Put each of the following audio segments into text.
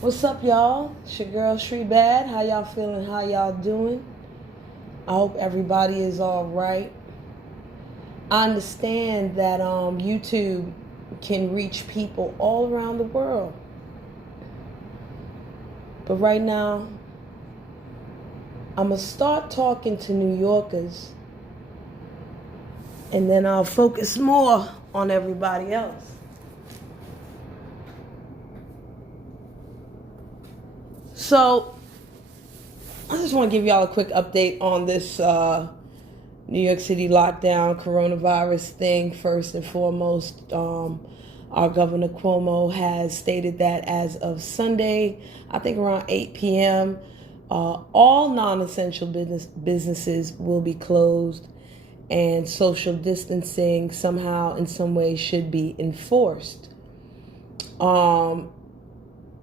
What's up, y'all? It's your girl Shree Bad. How y'all feeling? How y'all doing? I hope everybody is all right. I understand that YouTube can reach people all around the world, but right now I'm gonna start talking to New Yorkers, and then I'll focus more on everybody else. So I just want to give y'all a quick update on this New York City lockdown coronavirus thing. First and foremost, our Governor Cuomo has stated that as of Sunday, I think around 8 p.m., all non-essential businesses will be closed, and social distancing somehow in some way should be enforced.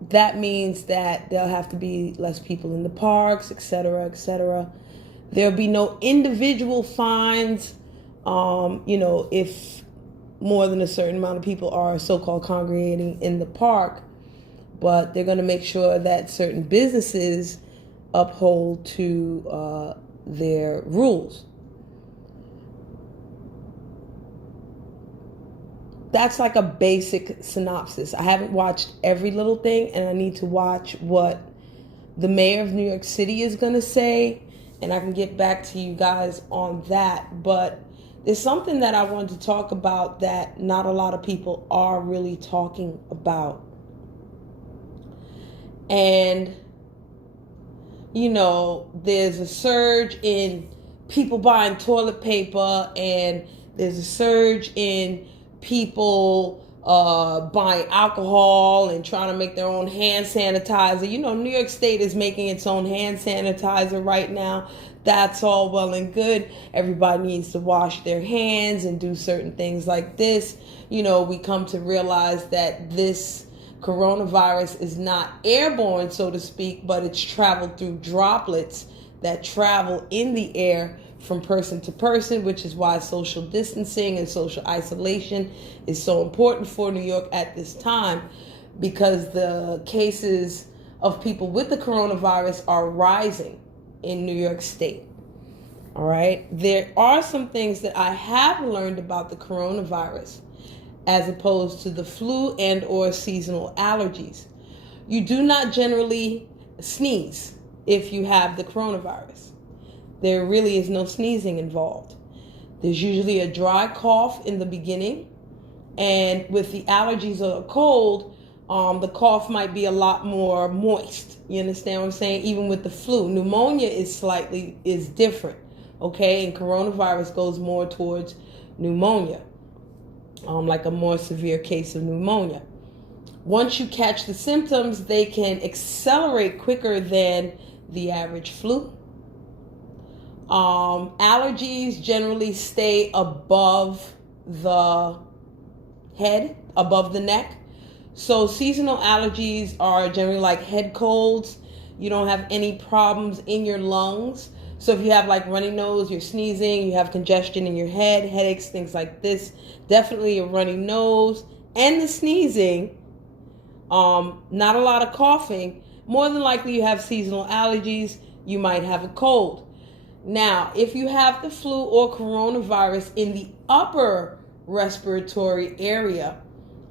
That means that there'll have to be less people in the parks, etc., etc. There'll be no individual fines, if more than a certain amount of people are so-called congregating in the park. But they're going to make sure that certain businesses uphold to their rules. That's like a basic synopsis. I haven't watched every little thing, and I need to watch what the mayor of New York City is going to say, and I can get back to you guys on that. But there's something that I wanted to talk about that not a lot of people are really talking about. And, there's a surge in people buying toilet paper, and there's a surge in people buying alcohol and trying to make their own hand sanitizer. New York State is making its own hand sanitizer right now. That's all well and good. Everybody needs to wash their hands and do certain things like this. We come to realize that this coronavirus is not airborne, so to speak, but it's traveled through droplets that travel in the air from person to person, which is why social distancing and social isolation is so important for New York at this time, because the cases of people with the coronavirus are rising in New York State. All right. There are some things that I have learned about the coronavirus as opposed to the flu and or seasonal allergies. You do not generally sneeze if you have the coronavirus. There really is no sneezing involved. There's usually a dry cough in the beginning, and with the allergies or the cold, the cough might be a lot more moist. You understand what I'm saying? Even with the flu, pneumonia is different, okay? And coronavirus goes more towards pneumonia, like a more severe case of pneumonia. Once you catch the symptoms, they can accelerate quicker than the average flu. Allergies generally stay above the head, above the neck. So seasonal allergies are generally like head colds. You don't have any problems in your lungs. So if you have like runny nose, you're sneezing, you have congestion in your head, headaches, things like this, definitely a runny nose and the sneezing, not a lot of coughing, more than likely you have seasonal allergies, you might have a cold. Now, if you have the flu or coronavirus in the upper respiratory area,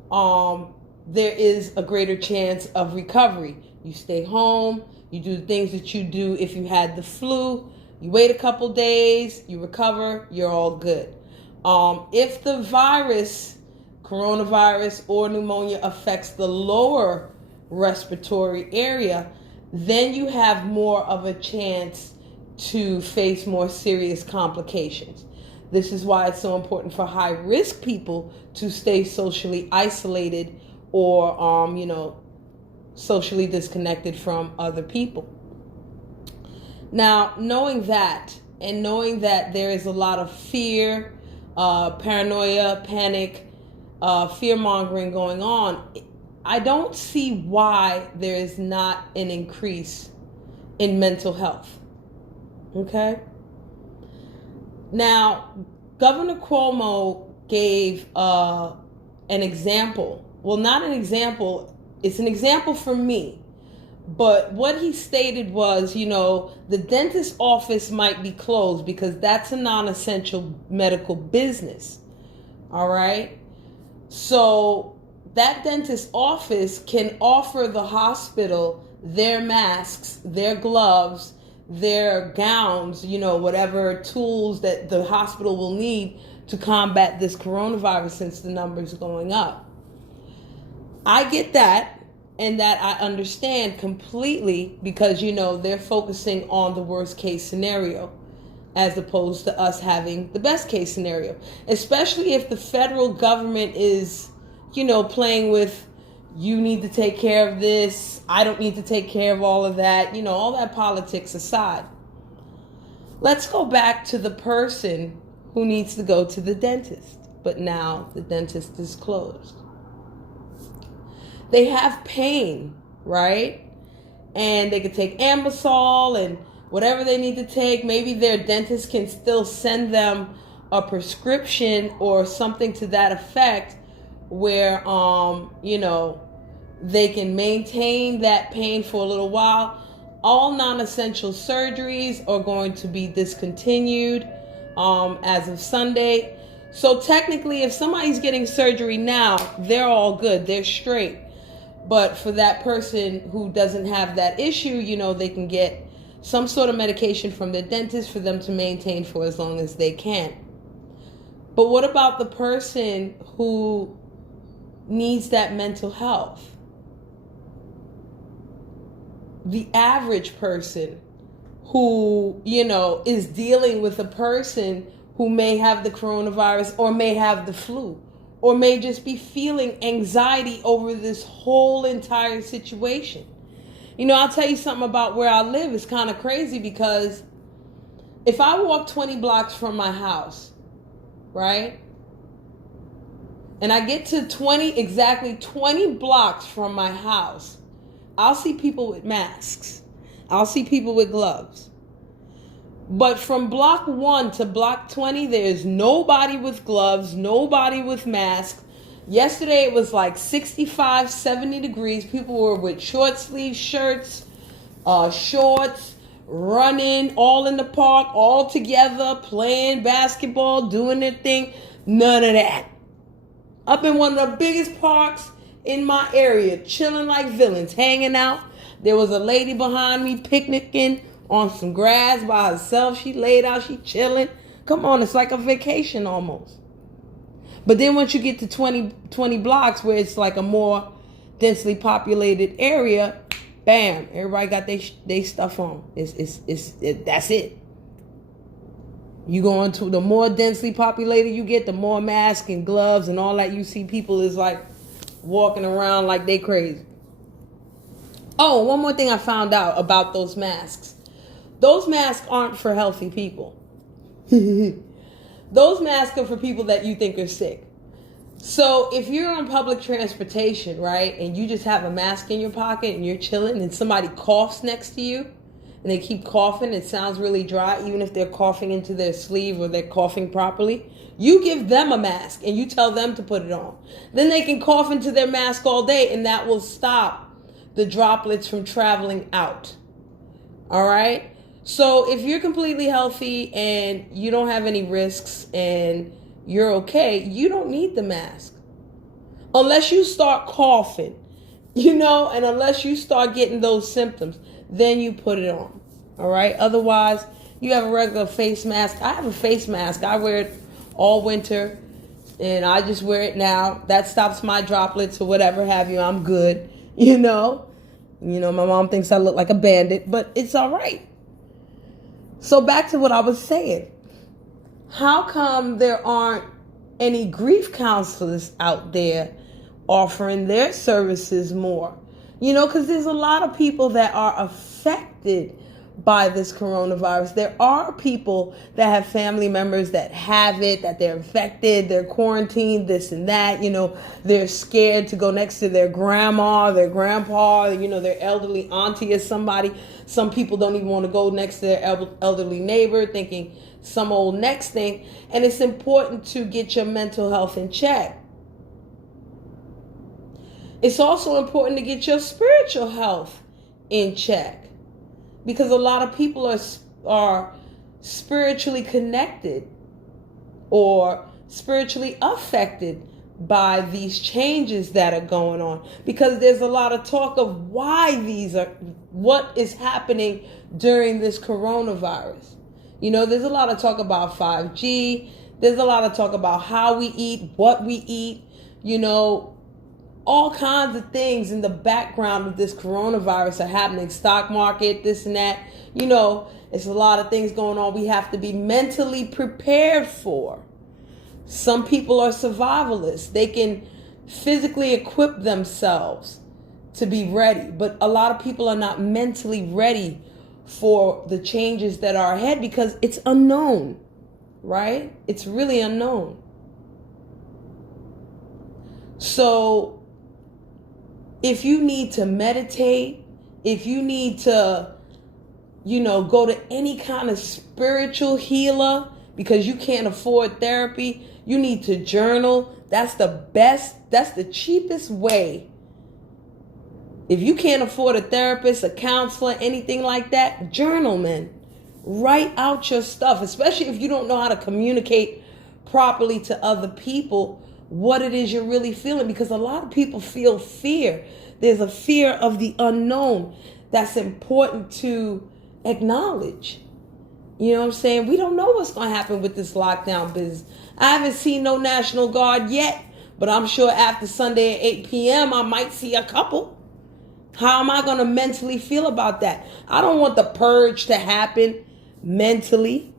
there is a greater chance of recovery. You stay home, you do the things that you do if you had the flu, you wait a couple days, you recover, you're all good. If the virus, coronavirus or pneumonia, affects the lower respiratory area, then you have more of a chance to face more serious complications. This is why it's so important for high-risk people to stay socially isolated or, socially disconnected from other people. Now, knowing that, and knowing that there is a lot of fear, paranoia, panic, fear-mongering going on, I don't see why there is not an increase in mental health. Okay? Now, Governor Cuomo gave an example. Well, not an example. It's an example for me But what he stated was, the dentist office might be closed because that's a non-essential medical business. All right. So that dentist office can offer the hospital their masks, their gloves, their gowns, whatever tools that the hospital will need to combat this coronavirus since the numbers are going up. I get that, and that I understand completely because, they're focusing on the worst case scenario as opposed to us having the best case scenario, especially if the federal government is, playing with, you need to take care of this, I don't need to take care of all of that, all that politics aside. Let's go back to the person who needs to go to the dentist, but now the dentist is closed. They have pain, right? And they could take Ambisol and whatever they need to take. Maybe their dentist can still send them a prescription or something to that effect where, they can maintain that pain for a little while. All non-essential surgeries are going to be discontinued as of Sunday. So technically, if somebody's getting surgery now, they're all good. They're straight. But for that person who doesn't have that issue, they can get some sort of medication from their dentist for them to maintain for as long as they can. But what about the person who needs that mental health? The average person who, is dealing with a person who may have the coronavirus or may have the flu or may just be feeling anxiety over this whole entire situation. I'll tell you something about where I live. It's kind of crazy because if I walk 20 blocks from my house, right? And I get to exactly 20 blocks from my house, I'll see people with masks. I'll see people with gloves. But from block 1 to block 20, there's nobody with gloves, nobody with masks. Yesterday it was like 65, 70 degrees. People were with short sleeve shirts, shorts, running, all in the park, all together, playing basketball, doing their thing. None of that. Up in one of the biggest parks in my area, chilling like villains, hanging out. There was a lady behind me picnicking on some grass by herself. She laid out, she chilling. Come on, it's like a vacation almost. But then once you get to 20 blocks where it's like a more densely populated area, bam, everybody got they stuff on. That's it. You go into the more densely populated you get, the more masks and gloves and all that you see. People is like walking around like they crazy. Oh, one more thing I found out about those masks. Those masks aren't for healthy people. Those masks are for people that you think are sick. So if you're on public transportation, right, and you just have a mask in your pocket and you're chilling and somebody coughs next to you and they keep coughing, it sounds really dry, even if they're coughing into their sleeve or they're coughing properly, you give them a mask and you tell them to put it on. Then they can cough into their mask all day and that will stop the droplets from traveling out. All right? So if you're completely healthy and you don't have any risks and you're okay, you don't need the mask. Unless you start coughing, and unless you start getting those symptoms, then you put it on. All right? Otherwise, you have a regular face mask. I have a face mask. I wear it all winter and I just wear it now. That stops my droplets or whatever have you. I'm good. My mom thinks I look like a bandit, but it's all right. So back to what I was saying. How come there aren't any grief counselors out there offering their services more? Because there's a lot of people that are affected by this coronavirus. There are people that have family members that have it, that they're infected, they're quarantined, this and that. They're scared to go next to their grandma, their grandpa, their elderly auntie or somebody. Some people don't even want to go next to their elderly neighbor, thinking some old next thing. And it's important to get your mental health in check. It's also important to get your spiritual health in check, because a lot of people are spiritually connected or spiritually affected by these changes that are going on, because there's a lot of talk of what is happening during this coronavirus. There's a lot of talk about 5G. There's a lot of talk about how we eat, what we eat, all kinds of things in the background of this coronavirus are happening. Stock market, this and that. It's a lot of things going on we have to be mentally prepared for. Some people are survivalists. They can physically equip themselves to be ready. But a lot of people are not mentally ready for the changes that are ahead because it's unknown, right? It's really unknown. So if you need to meditate, if you need to, go to any kind of spiritual healer because you can't afford therapy, you need to journal. That's the cheapest way. If you can't afford a therapist, a counselor, anything like that, journal, man. Write out your stuff, especially if you don't know how to communicate properly to other people what it is you're really feeling, because a lot of people feel fear. There's a fear of the unknown that's important to acknowledge. You know what I'm saying? We don't know what's going to happen with this lockdown business. I haven't seen no National Guard yet, but I'm sure after Sunday at 8 p.m. I might see a couple. How am I going to mentally feel about that? I don't want the purge to happen mentally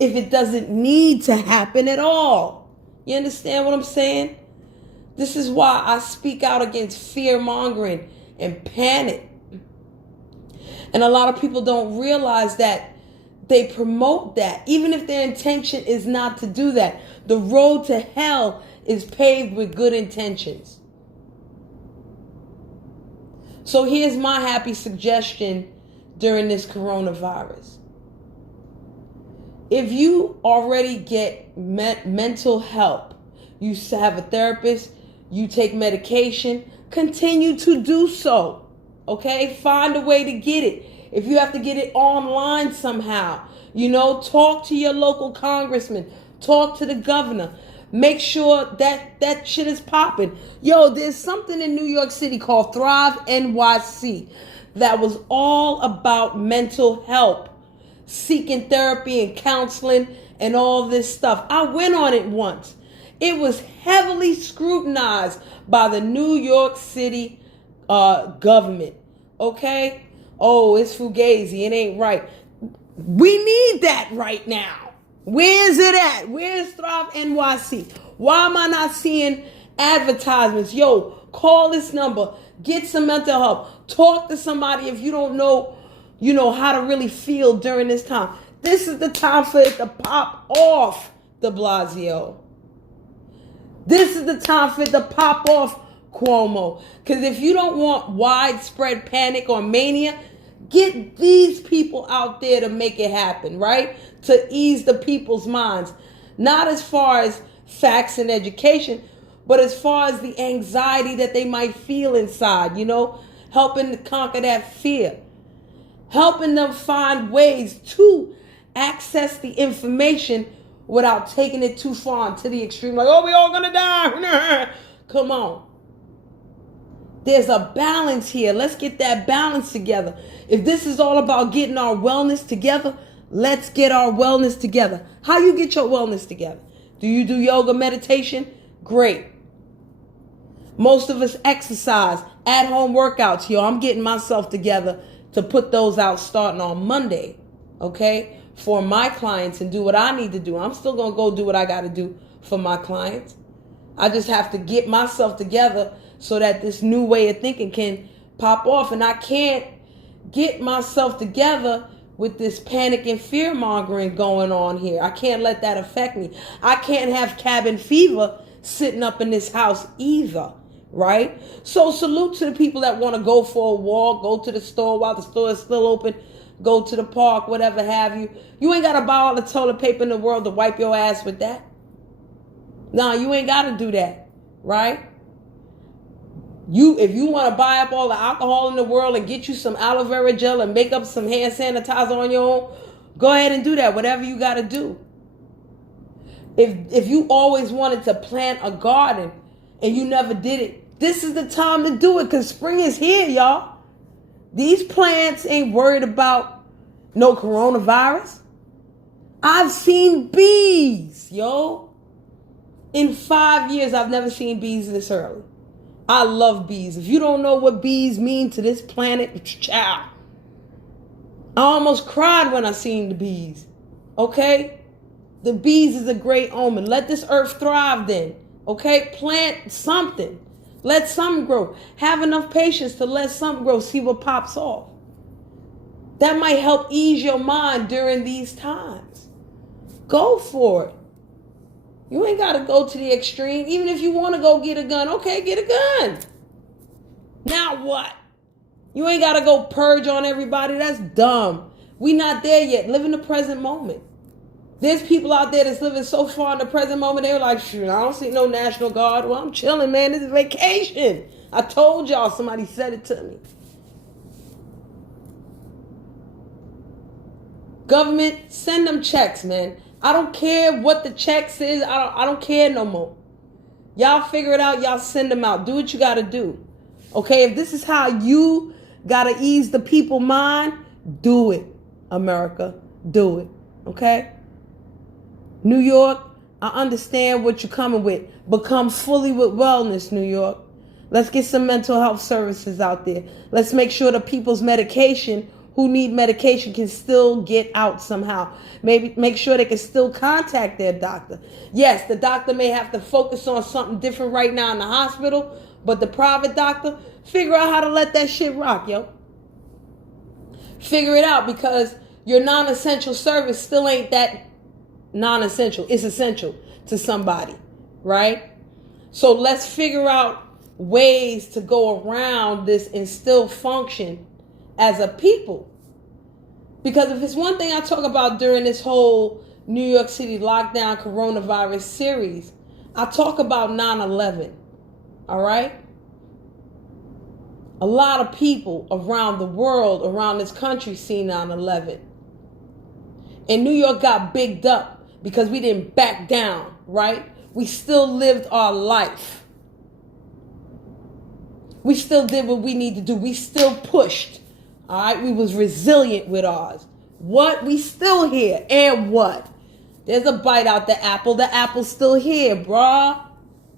if it doesn't need to happen at all. You understand what I'm saying? This is why I speak out against fear-mongering and panic. And a lot of people don't realize that they promote that, even if their intention is not to do that. The road to hell is paved with good intentions. So here's my happy suggestion during this coronavirus. If you already get mental help, you have a therapist, you take medication, continue to do so. Okay? Find a way to get it. If you have to get it online somehow, talk to your local congressman, talk to the governor. Make sure that shit is popping. There's something in New York City called Thrive NYC that was all about mental help, seeking therapy and counseling and all this stuff. I went on it once. It was heavily scrutinized by the New York City government. Okay? Oh, it's fugazi. It ain't right. We need that right now. Where's it at? Where's Thrive NYC? Why am I not seeing advertisements? Call this number. Get some mental help. Talk to somebody if you don't know, how to really feel during this time. This is the time for it to pop off, de Blasio. This is the time for it to pop off, Cuomo. Because if you don't want widespread panic or mania, get these people out there to make it happen, right? To ease the people's minds. Not as far as facts and education, but as far as the anxiety that they might feel inside, helping to conquer that fear. Helping them find ways to access the information without taking it too far into the extreme. Like, we all gonna die. Come on. There's a balance here. Let's get that balance together. If this is all about getting our wellness together, let's get our wellness together. How you get your wellness together? Do you do yoga, meditation? Great. Most of us exercise, at-home workouts. I'm getting myself together to put those out starting on Monday, okay, for my clients and do what I need to do. I'm still going to go do what I got to do for my clients. I just have to get myself together so that this new way of thinking can pop off. And I can't get myself together with this panic and fear mongering going on here. I can't let that affect me. I can't have cabin fever sitting up in this house either, right? So salute to the people that want to go for a walk, go to the store while the store is still open, go to the park, whatever have you. You ain't got to buy all the toilet paper in the world to wipe your ass with that. No, you ain't got to do that, right? If you want to buy up all the alcohol in the world and get you some aloe vera gel and make up some hand sanitizer on your own, go ahead and do that. Whatever you got to do. If you always wanted to plant a garden and you never did it, this is the time to do it, because spring is here, y'all. These plants ain't worried about no coronavirus. I've seen bees, yo. In 5 years, I've never seen bees this early. I love bees. If you don't know what bees mean to this planet, child, I almost cried when I seen the bees. Okay? The bees is a great omen. Let this earth thrive then. Okay? Plant something. Let something grow. Have enough patience to let something grow. See what pops off. That might help ease your mind during these times. Go for it. You ain't got to go to the extreme. Even if you want to go get a gun, okay, get a gun. Now what? You ain't got to go purge on everybody. That's dumb. We not there yet. Live in the present moment. There's people out there that's living so far in the present moment, they're like, shoot, I don't see no National Guard. Well, I'm chilling, man. This is vacation. I told y'all, somebody said it to me. Government, send them checks, man. I don't care what the checks is. I don't care no more. Y'all figure it out. Y'all send them out. Do what you got to do. Okay, if this is how you got to ease the people mind, do it, America. Do it. Okay? New York, I understand what you're coming with. Become fully with wellness, New York. Let's get some mental health services out there. Let's make sure the people's medication who need medication can still get out somehow. Maybe make sure they can still contact their doctor. Yes, the doctor may have to focus on something different right now in the hospital, but the private doctor, figure out how to let that shit rock, yo. Figure it out, because your non-essential service still ain't that non-essential. It's essential to somebody, right? So let's figure out ways to go around this and still function as a people. Because if it's one thing I talk about during this whole New York City lockdown coronavirus series, I talk about 9/11. All right? A lot of people around the world, around this country, see 9/11. And New York got bigged up because we didn't back down, right? We still lived our life. We still did what we need to do. We still pushed. All right, we was resilient with ours. What? We still here. And what? There's a bite out the apple. The apple's still here, bruh.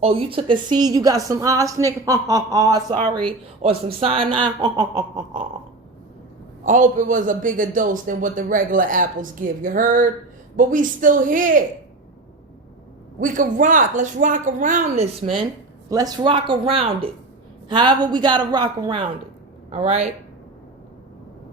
Oh, you took a seed, you got some arsenic? Ha ha ha, sorry. Or some cyanide? Ha ha ha ha ha. I hope it was a bigger dose than what the regular apples give. You heard? But we still here. We can rock. Let's rock around this, man. Let's rock around it. However, we got to rock around it. All right?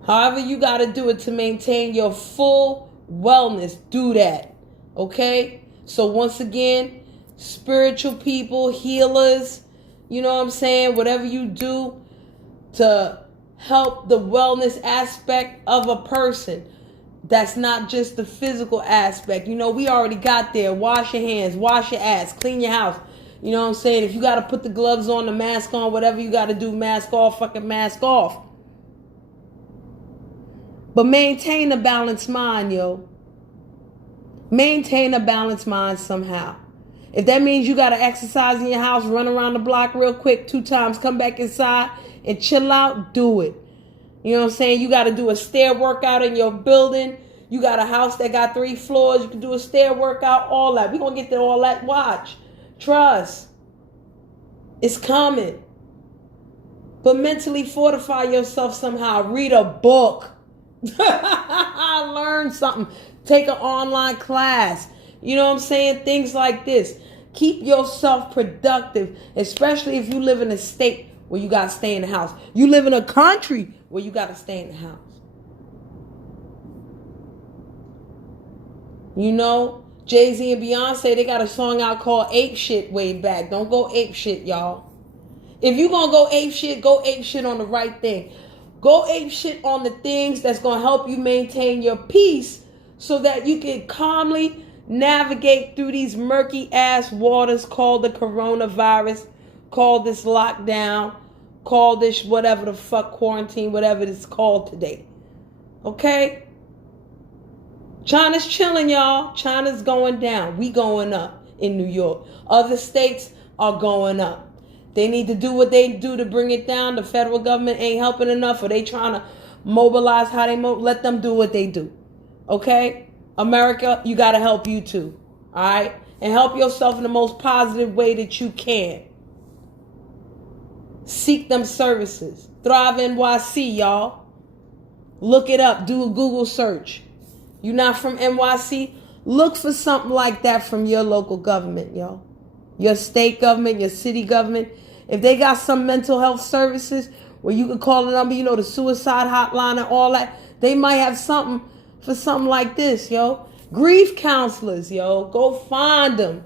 However you got to do it to maintain your full wellness, do that. Okay? So once again, spiritual people, healers, you know what I'm saying? Whatever you do to help the wellness aspect of a person. That's not just the physical aspect. You know, we already got there. Wash your hands, wash your ass, clean your house. You know what I'm saying? If you got to put the gloves on, the mask on, whatever you got to do, mask off, fucking mask off. But maintain a balanced mind, yo. Maintain a balanced mind somehow. If that means you got to exercise in your house, run around the block real quick 2 times, come back inside and chill out, do it. You know what I'm saying? You got to do a stair workout in your building. You got a house that got 3 floors. You can do a stair workout, all that. We're going to get to all that. Watch. Trust. It's coming. But mentally fortify yourself somehow. Read a book. Learn something. Take an online class. You know what I'm saying? Things like this. Keep yourself productive, especially if you live in a state where you got to stay in the house. You live in a country where you got to stay in the house. You know, Jay-Z and Beyonce, they got a song out called Ape Shit way back. Don't go ape shit, y'all. If you going to go ape shit on the right thing. Go ape shit on the things that's going to help you maintain your peace so that you can calmly navigate through these murky ass waters called the coronavirus, called this lockdown, call this whatever the fuck quarantine, whatever it's called today. Okay? China's chilling, y'all. China's going down. We going up in New York. Other states are going up. They need to do what they do to bring it down. The federal government ain't helping enough, or they trying to mobilize how they let them do what they do. Okay? America, you got to help you too. All right? And help yourself in the most positive way that you can. Seek them services. Thrive NYC, y'all. Look it up. Do a Google search. You're not from NYC? Look for something like that from your local government, y'all. Your state government, your city government. If they got some mental health services where you can call the number, the suicide hotline and all that, they might have something for something like this, yo. Grief counselors, yo. Go find them.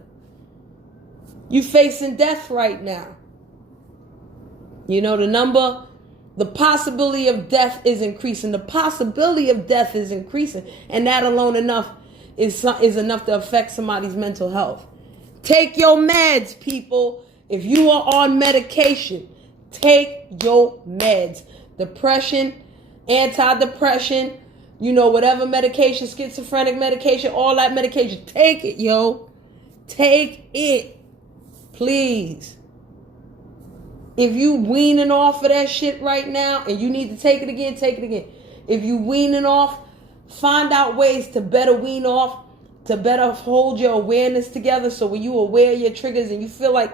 You facing death right now. The possibility of death is increasing. The possibility of death is increasing. And that alone is enough to affect somebody's mental health. Take your meds, people. If you are on medication, take your meds. Depression, antidepressant, whatever medication, schizophrenic medication, all that medication. Take it, yo. Take it. Please. If you weaning off of that shit right now and you need to take it again, take it again. If you weaning off, find out ways to better wean off, to better hold your awareness together. So when you aware of your triggers and you feel like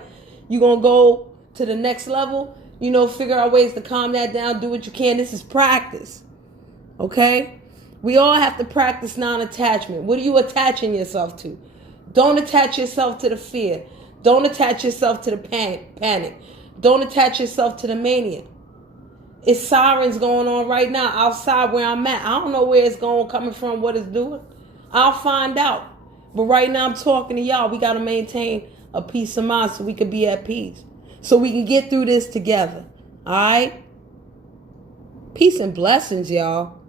you're going to go to the next level, figure out ways to calm that down, do what you can. This is practice. Okay? We all have to practice non-attachment. What are you attaching yourself to? Don't attach yourself to the fear. Don't attach yourself to the panic. Don't attach yourself to the mania. It's sirens going on right now outside where I'm at. I don't know where it's coming from, what it's doing. I'll find out. But right now I'm talking to y'all. We got to maintain a peace of mind so we can be at peace. So we can get through this together. All right? Peace and blessings, y'all.